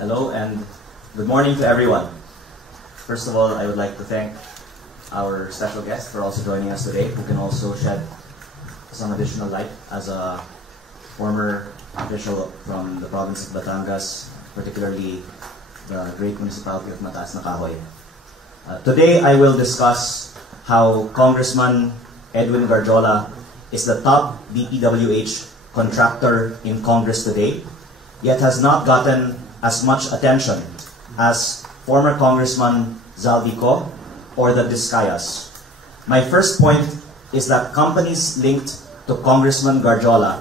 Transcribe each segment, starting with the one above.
Hello and good morning to everyone. First of all, I would like to thank our special guest for also joining us today, who can also shed some additional light as a former official from the province of Batangas, particularly the great municipality of Mataas na Kahoy. Today, I will discuss how Congressman Edwin Garjola is the top DPWH contractor in Congress today, yet has not gotten as much attention as former Congressman Zaldico or the Vizcayas. My first point is that companies linked to Congressman Garjola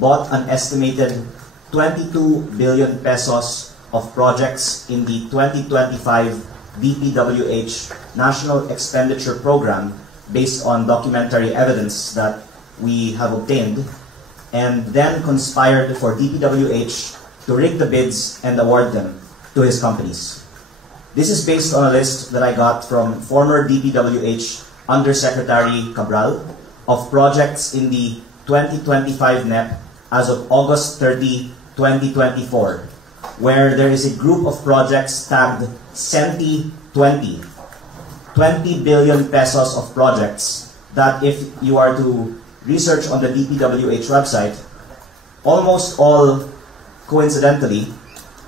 bought an estimated 22 billion pesos of projects in the 2025 DPWH National Expenditure Program based on documentary evidence that we have obtained, and then conspired for DPWH to rig the bids and award them to his companies. This is based on a list that I got from former DPWH Undersecretary Cabral of projects in the 2025 NEP as of August 30, 2024, where there is a group of projects tagged CENTI 20 billion pesos of projects that, if you are to research on the DPWH website, almost all coincidentally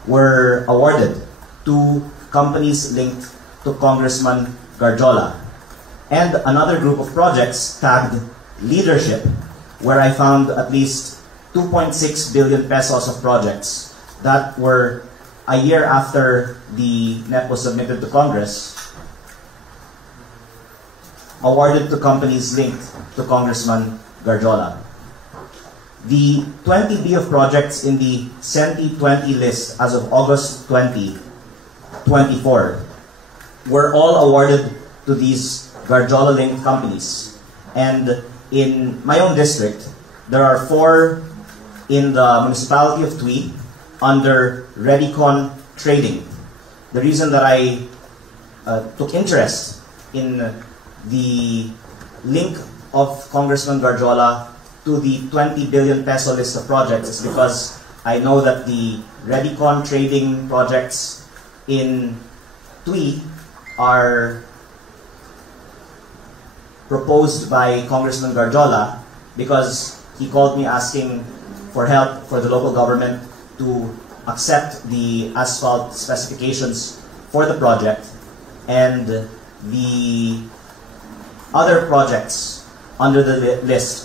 were awarded to companies linked to Congressman Garjola. And another group of projects tagged Leadership, where I found at least 2.6 billion pesos of projects that were a year after the NEP was submitted to Congress, awarded to companies linked to Congressman Garjola. The 20B of projects in the CENTI 20 list as of August 20, 2024 were all awarded to these Garjola-linked companies. And in my own district, there are 4 in the municipality of Tui under Redicon Trading. The reason that I took interest in the link of Congressman Garjola to the 20 billion peso list of projects is because I know that the Redicon Trading projects in Tui are proposed by Congressman Garjola because he called me asking for help for the local government to accept the asphalt specifications for the project, and the other projects under the list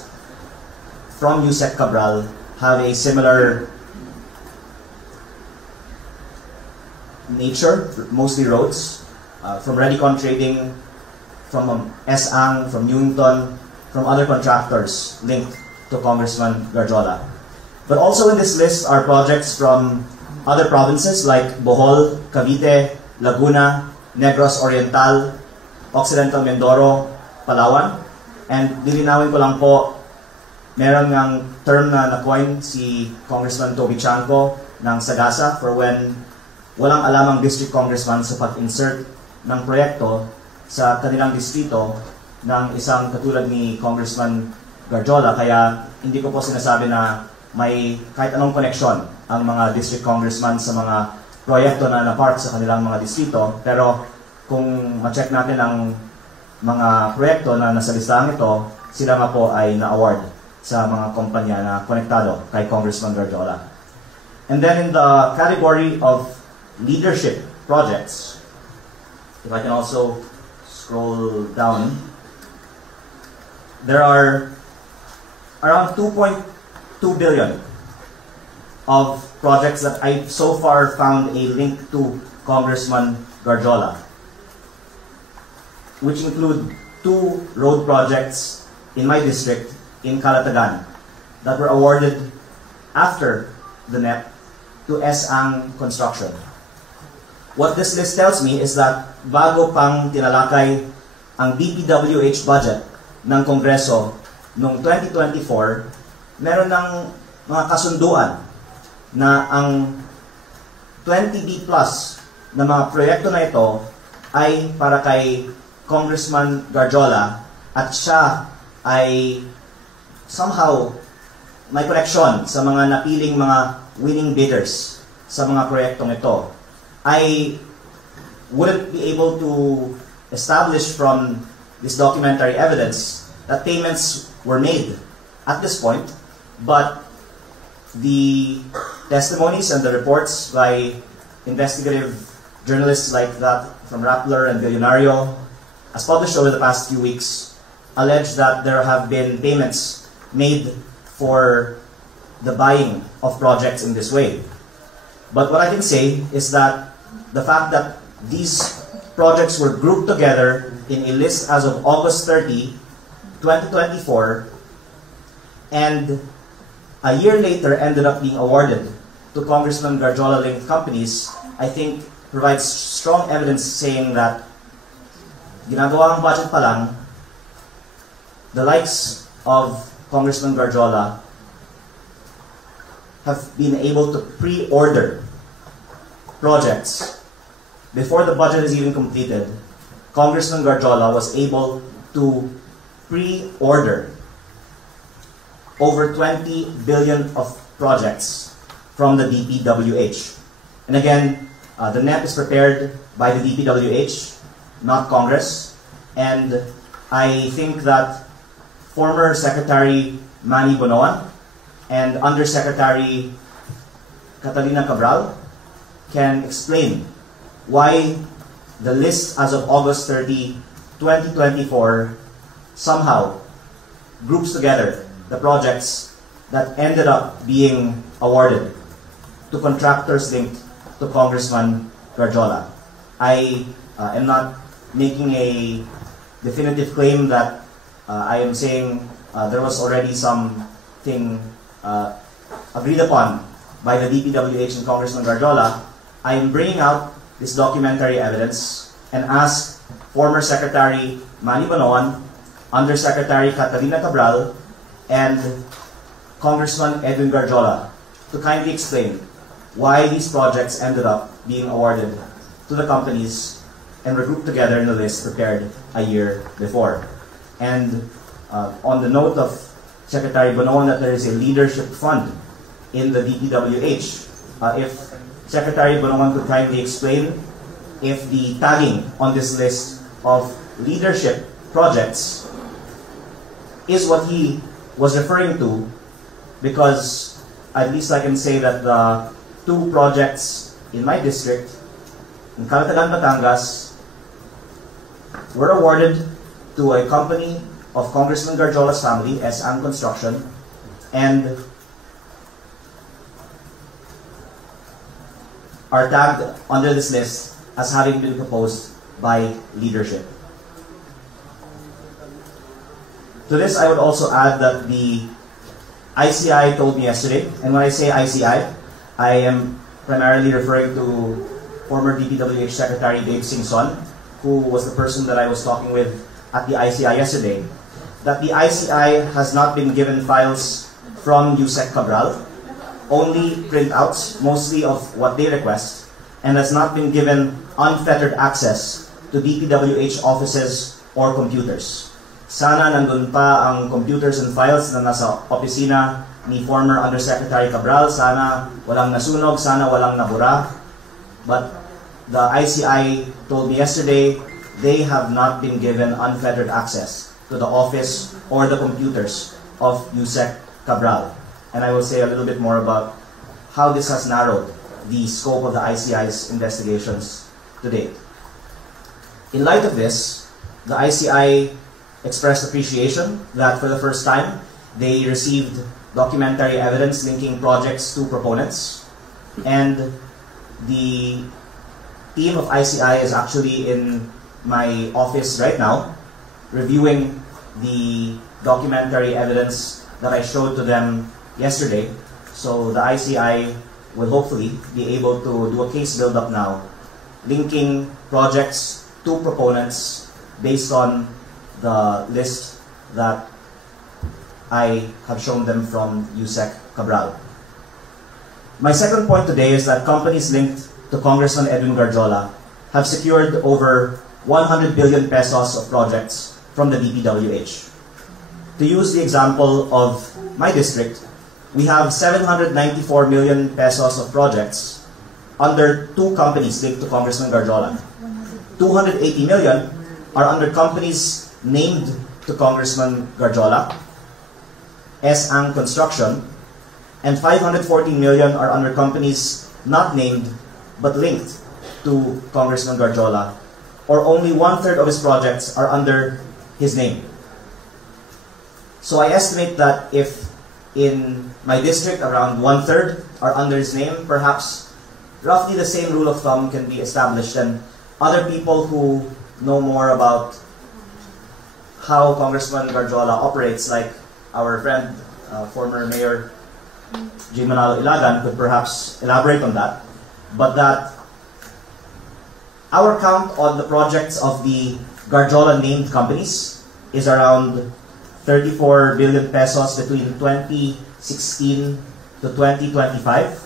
from Yusek Cabral have a similar nature, mostly roads, from Redicon Trading, from SAng, from Newington, from other contractors linked to Congressman Garjola. But also in this list are projects from other provinces like Bohol, Cavite, Laguna, Negros Oriental, Occidental Mindoro, Palawan. And lilinawin ko lang po, meron ng term na na-coin si Congressman Toby Chanco ng Sagasa for when walang alam ang district congressman sa pag-insert ng proyekto sa kanilang distrito ng isang katulad ni Congressman Garjola. Kaya hindi ko po sinasabi na may kahit anong koneksyon ang mga district congressman sa mga proyekto na na-park sa kanilang mga distrito. Pero kung ma-check natin ang mga proyekto na nasa listahan ito, sila nga po ay na-award sa mga kumpanya na konektado kay Congressman Garjola. And then in the category of leadership projects, if I can also scroll down, there are around 2.2 billion of projects that I so far found a link to Congressman Garjola, which include 2 road projects in my district in Calatagan that were awarded after the NEP to SAng Construction. What this list tells me is that bago pang tinalakay ang DPWH budget ng Kongreso noong 2024, meron ng mga kasunduan na ang 20B plus na mga proyekto na ito ay para kay Congressman Garjola at siya ay somehow may connection sa mga napiling mga winning bidders sa mga proyektong ito, I wouldn't be able to establish from this documentary evidence that payments were made at this point, but the testimonies and the reports by investigative journalists like that from Rappler and Billionario, as published over the past few weeks, allege that there have been payments made for the buying of projects in this way. But what I can say is that the fact that these projects were grouped together in a list as of August 30, 2024, and a year later ended up being awarded to Congressman Garjola-linked companies, I think provides strong evidence saying that ginagawa ang budget pa lang, the likes of Congressman Garjola have been able to pre-order projects. Before the budget is even completed, Congressman Garjola was able to pre-order over 20 billion of projects from the DPWH. And again, the net is prepared by the DPWH, not Congress. And I think that former Secretary Manny Bonoan and Undersecretary Catalina Cabral can explain why the list as of August 30, 2024 somehow groups together the projects that ended up being awarded to contractors linked to Congressman Garjola. I am not making a definitive claim that I am saying there was already something agreed upon by the DPWH and Congressman Garjola. I am bringing out this documentary evidence and ask former Secretary Manny Bonoan, Undersecretary Catalina Cabral, and Congressman Edwin Garjola to kindly explain why these projects ended up being awarded to the companies and were grouped together in a list prepared a year before. And on the note of Secretary Bonoan that there is a leadership fund in the DPWH, if Secretary Bonoan could kindly explain if the tagging on this list of leadership projects is what he was referring to, because at least I can say that the two projects in my district, in Calatagan, Batangas, were awarded to a company of Congressman Garjola's family, SM Construction, and are tagged under this list as having been proposed by leadership. To this, I would also add that the ICI told me yesterday, and when I say ICI, I am primarily referring to former DPWH Secretary Dave Singson, who was the person that I was talking with at the ICI yesterday, that the ICI has not been given files from Yusek Cabral, only printouts, mostly of what they request, and has not been given unfettered access to DPWH offices or computers. Sana nandun pa ang computers and files na nasa opisina ni former Undersecretary Cabral. Sana walang nasunog, sana walang nabura. But the ICI told me yesterday they have not been given unfettered access to the office or the computers of Yusek Cabral. And I will say a little bit more about how this has narrowed the scope of the ICI's investigations to date. In light of this, the ICI expressed appreciation that for the first time, they received documentary evidence linking projects to proponents. And the team of ICI is actually in my office right now, reviewing the documentary evidence that I showed to them yesterday. So the ICI will hopefully be able to do a case build-up now, linking projects to proponents based on the list that I have shown them from Yusek Cabral. My second point today is that companies linked to Congressman Edwin Garjola have secured over 100 billion pesos of projects from the DPWH. To use the example of my district, we have 794 million pesos of projects under two companies linked to Congressman Garjola. 280 million are under companies named to Congressman Garjola, S-Ang Construction, and 514 million are under companies not named but linked to Congressman Garjola, or only 1/3 of his projects are under his name. So I estimate that if in my district around 1/3 are under his name, perhaps roughly the same rule of thumb can be established, and other people who know more about how Congressman Garjola operates, like our friend, former Mayor G. Manalo Ilagan, could perhaps elaborate on that. But that our count on the projects of the Garjola named companies is around 34 billion pesos between 2016 to 2025,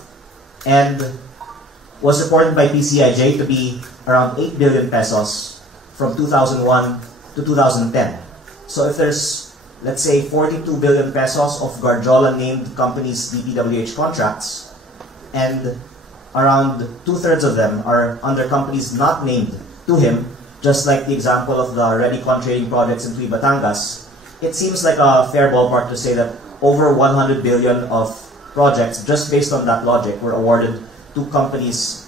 and was reported by PCIJ to be around 8 billion pesos from 2001 to 2010. So if there's, let's say, 42 billion pesos of Garjola named companies DPWH contracts, and around 2/3 of them are under companies not named to him, just like the example of the Redicon trading projects in Tuy, Batangas, it seems like a fair ballpark to say that over 100 billion of projects, just based on that logic, were awarded to companies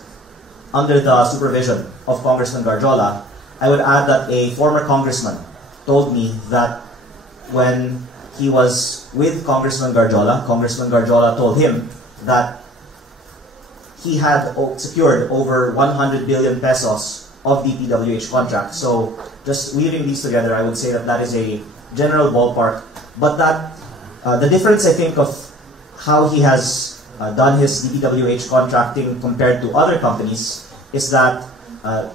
under the supervision of Congressman Garjola. I would add that a former congressman told me that when he was with Congressman Garjola told him that he had secured over 100 billion pesos of DPWH contracts. So just weaving these together, I would say that that is a general ballpark. But that the difference, I think, of how he has done his DPWH contracting compared to other companies is that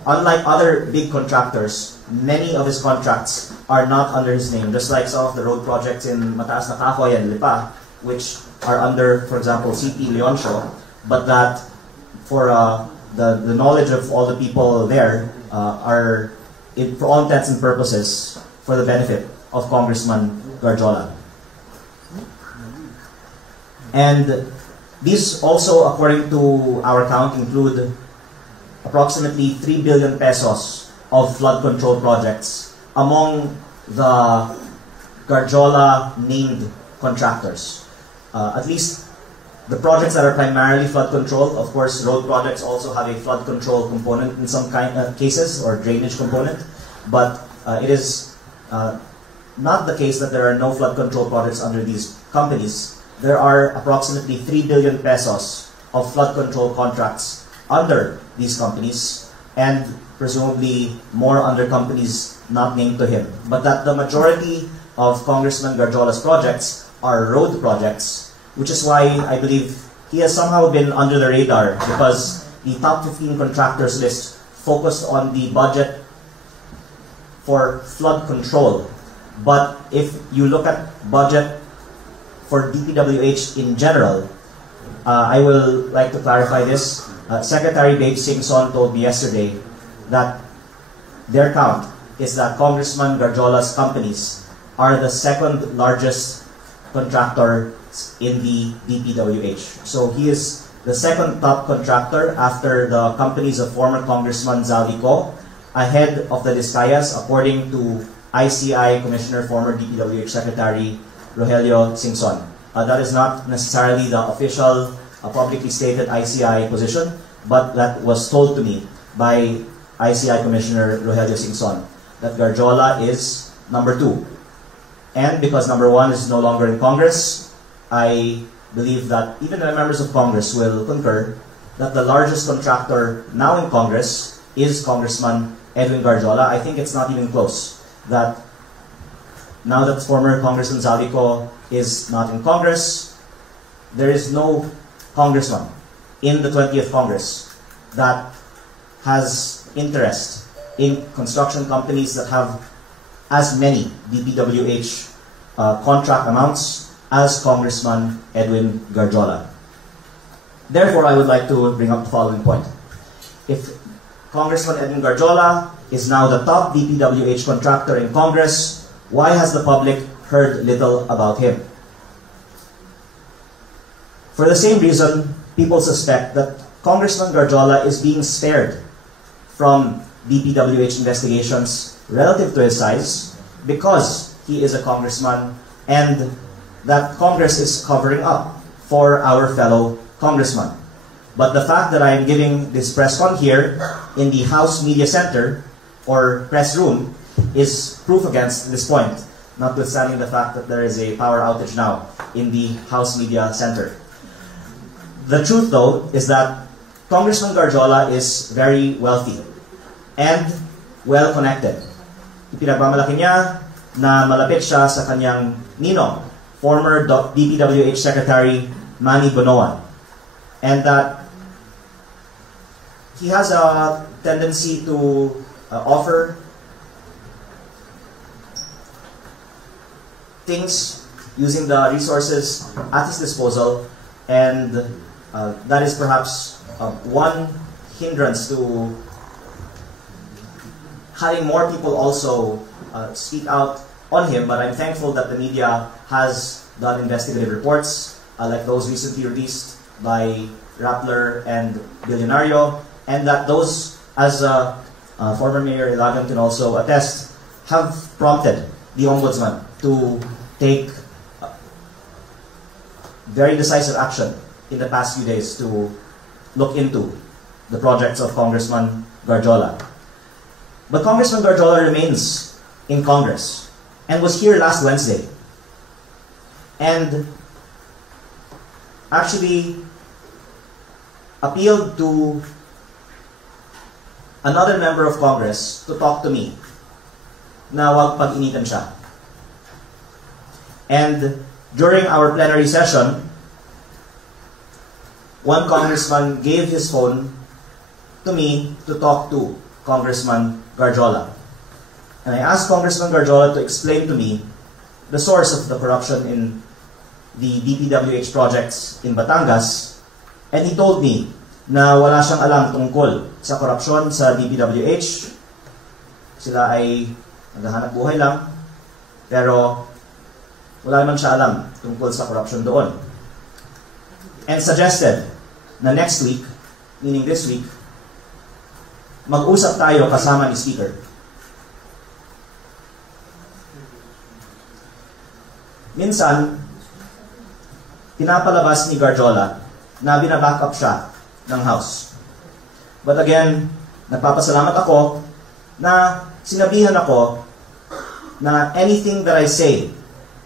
unlike other big contractors, many of his contracts are not under his name, just like some of the road projects in Mataas na Kahoy and Lipa, which are under, for example, CP Leoncio, but that for the knowledge of all the people there are, for all intents and purposes, for the benefit of Congressman Garjola. And these also, according to our count, include approximately 3 billion pesos of flood control projects among the Garjola named contractors. At least the projects that are primarily flood control, of course, road projects also have a flood control component in some cases, or drainage component, but it is not the case that there are no flood control projects under these companies. There are approximately 3 billion pesos of flood control contracts under these companies, and presumably more under companies not named to him. But that the majority of Congressman Garjola's projects are road projects, which is why I believe he has somehow been under the radar, because the top 15 contractors list focused on the budget for flood control. But if you look at budget for DPWH in general, I will like to clarify this. Secretary Dave Singson told me yesterday that their count is that Congressman Garjola's companies are the second largest contractor in the DPWH. So he is the second top contractor after the companies of former Congressman Zaldico, ahead of the Discayas, according to ICI Commissioner, former DPWH Secretary Rogelio Singson. That is not necessarily the official, publicly stated ICI position, but that was told to me by ICI Commissioner Rogelio Singson, that Garjola is number 2. And because number 1 is no longer in Congress, I believe that even the members of Congress will concur that the largest contractor now in Congress is Congressman Edwin Garjola. I think it's not even close. That now that former Congressman Zaldico is not in Congress, there is no congressman in the 20th Congress that has interest in construction companies that have as many DPWH contract amounts as Congressman Edwin Garjola. Therefore, I would like to bring up the following point. If Congressman Edwin Garjola is now the top DPWH contractor in Congress, why has the public heard little about him? For the same reason, people suspect that Congressman Garjola is being spared from DPWH investigations relative to his size because he is a congressman and that Congress is covering up for our fellow congressman. But the fact that I am giving this press con here in the House Media Center or press room is proof against this point, notwithstanding the fact that there is a power outage now in the House Media Center. The truth, though, is that Congressman Garjola is very wealthy and well-connected. Ipinagmamalaki niya na malapit siya sa kanyang ninong, former DPWH Secretary Manny Bonoan, and that he has a tendency to offer things using the resources at his disposal, and that is perhaps one hindrance to having more people also speak out on him. But I'm thankful that the media has done investigative reports like those recently released by Rappler and Billionario, and that those, as former Mayor Ilagan can also attest, have prompted the Ombudsman to take very decisive action in the past few days to look into the projects of Congressman Garjola. But Congressman Garjola remains in Congress and was here last Wednesday and actually appealed to another member of Congress to talk to me na wag pag-initan siya. And during our plenary session, one congressman gave his phone to me to talk to Congressman Garjola. And I asked Congressman Garjola to explain to me the source of the corruption in the DPWH projects in Batangas, and he told me na wala siyang alam tungkol sa korupsyon sa DPWH. Sila ay naghahanap buhay lang, pero wala naman siya alam tungkol sa korupsyon doon. And suggested na next week, meaning this week, mag-usap tayo kasama ni Speaker. Minsan, pinapalabas ni Garjola na binabackup siya ng House. But again, nagpapasalamat ako na sinabihan ako na anything that I say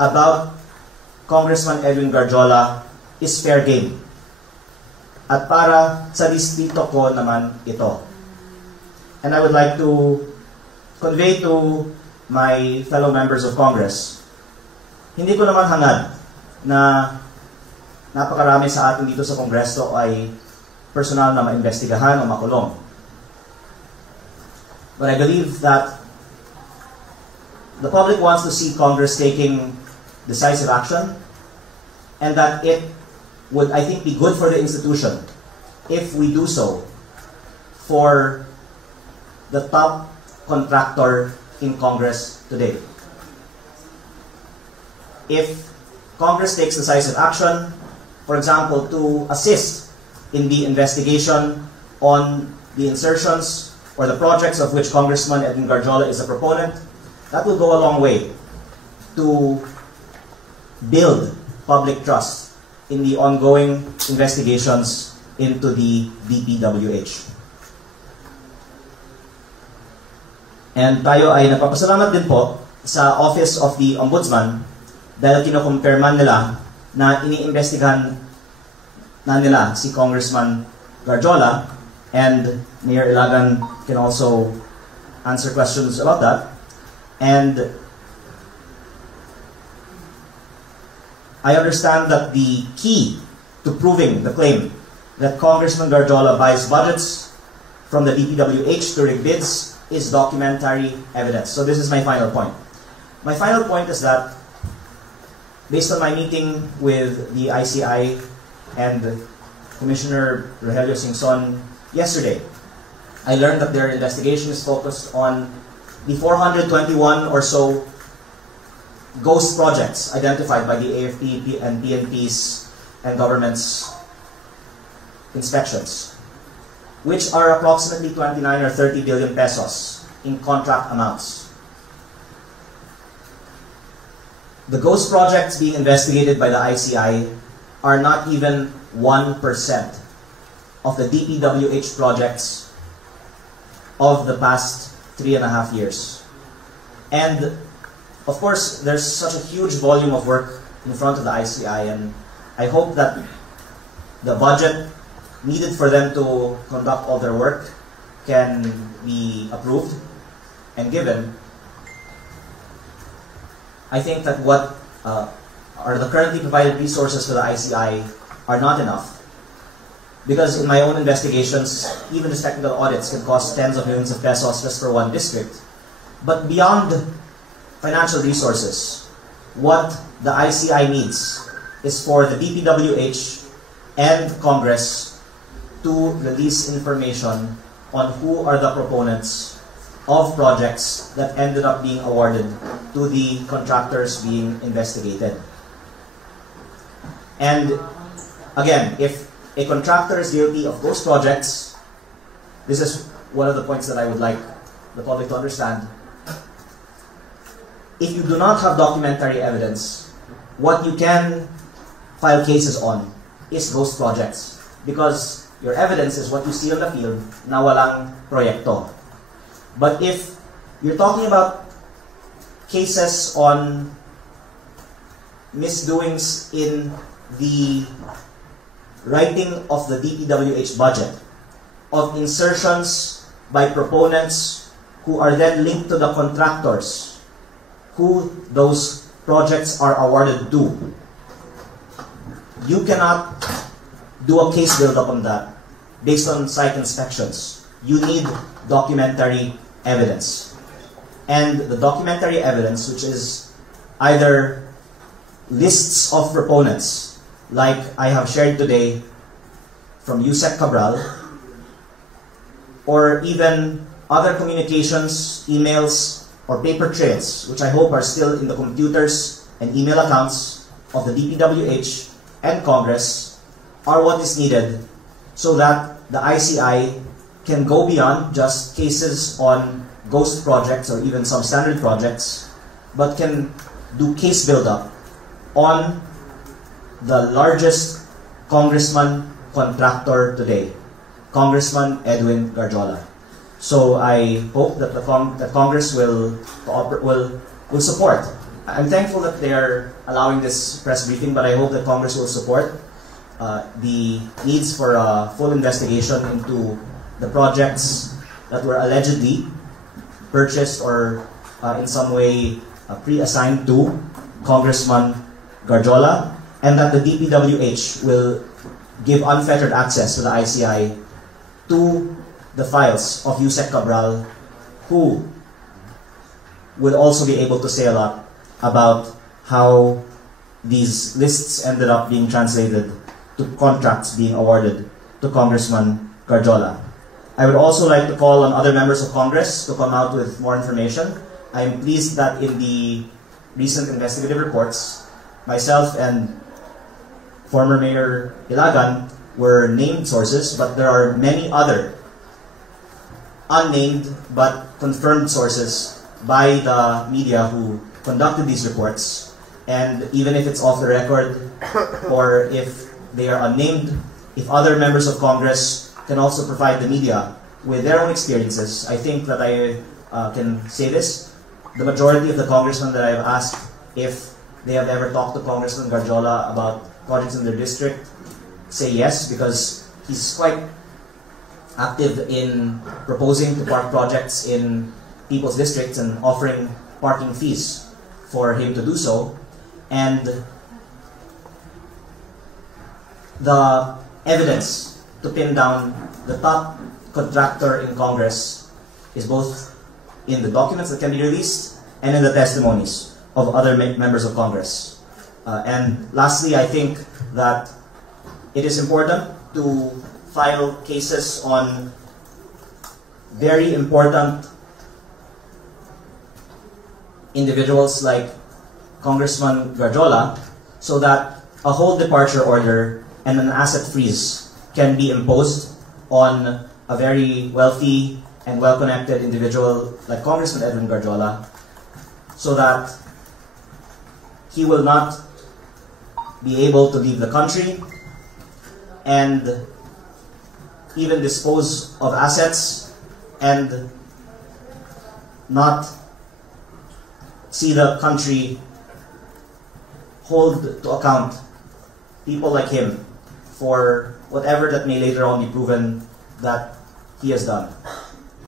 about Congressman Edwin Garjola is fair game. At para sa distrito ko naman ito. And I would like to convey to my fellow members of Congress, hindi ko naman hangad na napakarami sa atin dito sa Kongreso ay personal na maimbestigahan o makulong. But I believe that the public wants to see Congress taking decisive action, and that it would, I think, be good for the institution if we do so for the top contractor in Congress today. If Congress takes decisive action, for example, to assist in the investigation on the insertions or the projects of which Congressman Edwin Garjola is a proponent, that will go a long way to build public trust in the ongoing investigations into the DPWH. And tayo ay nagpapasalamat din po sa Office of the Ombudsman dahil kinukumpirman nila na iniimbestigahan na nila si Congressman Garjola, and Mayor Ilagan can also answer questions about that. And I understand that the key to proving the claim that Congressman Garjola buys budgets from the DPWH to rig bids is documentary evidence. So this is my final point. My final point is that based on my meeting with the ICI and Commissioner Rogelio Singson yesterday, I learned that their investigation is focused on the 421 or so ghost projects identified by the AFP and PNP's and government's inspections. which are approximately 29 or 30 billion pesos in contract amounts. The ghost projects being investigated by the ICI are not even 1% of the DPWH projects of the past 3.5 years. And of course, there's such a huge volume of work in front of the ICI, and I hope that the budget needed for them to conduct all their work can be approved and given. I think that what are the currently provided resources for the ICI are not enough. Because in my own investigations, even these technical audits can cost tens of millions of pesos just for one district. But beyond financial resources, what the ICI needs is for the DPWH and Congress to release information on who are the proponents of projects that ended up being awarded to the contractors being investigated. And again, if a contractor is guilty of those projects, this is one of the points that I would like the public to understand. If you do not have documentary evidence, what you can file cases on is ghost projects. Because your evidence is what you see on the field na walang proyekto. But if you're talking about cases on misdoings in the writing of the DPWH budget, of insertions by proponents who are then linked to the contractors who those projects are awarded to, you cannot do a case build-up on that based on site inspections. You need documentary evidence. And the documentary evidence, which is either lists of proponents, like I have shared today from Yusek Cabral, or even other communications, emails, or paper trails, which I hope are still in the computers and email accounts of the DPWH and Congress, are what is needed so that the ICI can go beyond just cases on ghost projects or even some standard projects, but can do case build-up on the largest congressman contractor today, Congressman Edwin Garjola. So I hope that that Congress will support. I'm thankful that they are allowing this press briefing, but I hope that Congress will support the needs for a full investigation into the projects that were allegedly purchased or in some way pre-assigned to Congressman Garjola, and that the DPWH will give unfettered access to the ICI to the files of Yusek Cabral, who will also be able to say a lot about how these lists ended up being translated to contracts being awarded to Congressman Garjola. I would also like to call on other members of Congress to come out with more information. I am pleased that in the recent investigative reports, myself and former Mayor Ilagan were named sources, but there are many other unnamed but confirmed sources by the media who conducted these reports. And even if it's off the record or if they are unnamed, if other members of Congress can also provide the media with their own experiences, I think that I can say this. The majority of the congressmen that I have asked if they have ever talked to Congressman Garjola about projects in their district say yes, because he's quite active in proposing to park projects in people's districts and offering parking fees for him to do so. And the evidence to pin down the top contractor in Congress is both in the documents that can be released and in the testimonies of other members of Congress. And lastly, I think that it is important to file cases on very important individuals like Congressman Garjola, so that a whole departure order and an asset freeze can be imposed on a very wealthy and well-connected individual like Congressman Edwin Garjola, so that he will not be able to leave the country and even dispose of assets and not see the country hold to account people like him for whatever that may later on be proven that he has done.